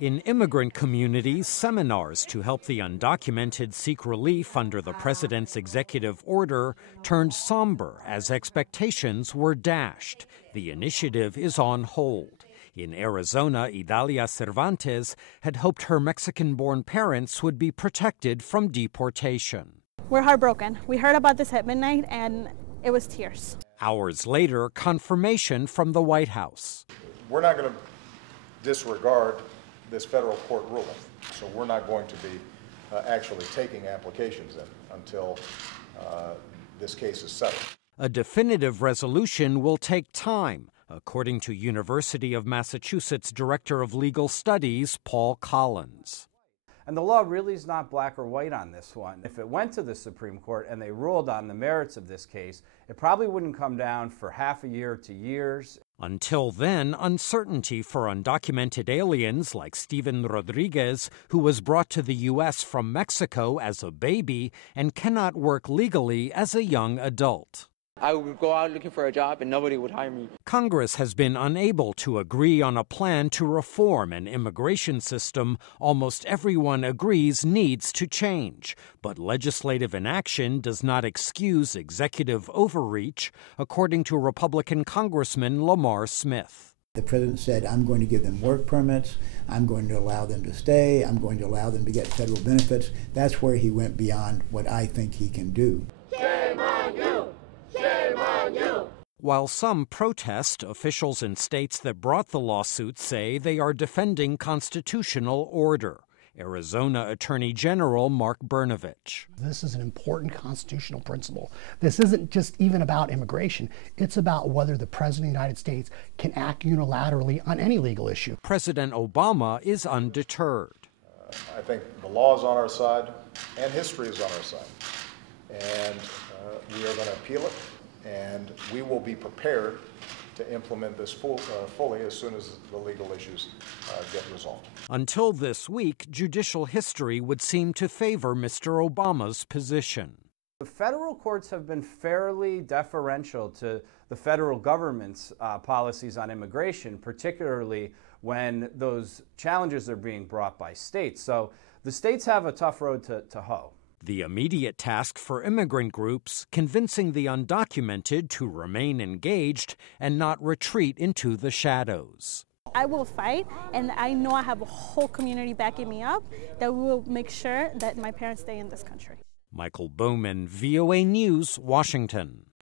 In immigrant communities, seminars to help the undocumented seek relief under the president's executive order turned somber as expectations were dashed. The initiative is on hold. In Arizona, Idalia Cervantes had hoped her Mexican-born parents would be protected from deportation. We're heartbroken. We heard about this at midnight, and it was tears. Hours later, confirmation from the White House. We're not going to disregard this federal court ruling, so we're not going to be actually taking applications in until this case is settled. A definitive resolution will take time, according to University of Massachusetts Director of Legal Studies, Paul Collins. And the law really is not black or white on this one. If it went to the Supreme Court and they ruled on the merits of this case, it probably wouldn't come down for half a year to years. Until then, uncertainty for undocumented aliens like Steven Rodriguez, who was brought to the U.S. from Mexico as a baby and cannot work legally as a young adult. I would go out looking for a job and nobody would hire me. Congress has been unable to agree on a plan to reform an immigration system almost everyone agrees needs to change. But legislative inaction does not excuse executive overreach, according to Republican Congressman Lamar Smith. The president said, I'm going to give them work permits, I'm going to allow them to stay, I'm going to allow them to get federal benefits. That's where he went beyond what I think he can do. Shame on you! Shame on you! While some protest, officials in states that brought the lawsuit say they are defending constitutional order. Arizona Attorney General Mark Brnovich. This is an important constitutional principle. This isn't just even about immigration. It's about whether the President of the United States can act unilaterally on any legal issue. President Obama is undeterred. I think the law is on our side and history is on our side. And we are going to appeal it, and we will be prepared to implement this fully as soon as the legal issues get resolved. Until this week, judicial history would seem to favor Mr. Obama's position. The federal courts have been fairly deferential to the federal government's policies on immigration, particularly when those challenges are being brought by states. So the states have a tough road to hoe. The immediate task for immigrant groups, convincing the undocumented to remain engaged and not retreat into the shadows. I will fight, and I know I have a whole community backing me up that we will make sure that my parents stay in this country. Michael Bowman, VOA News, Washington.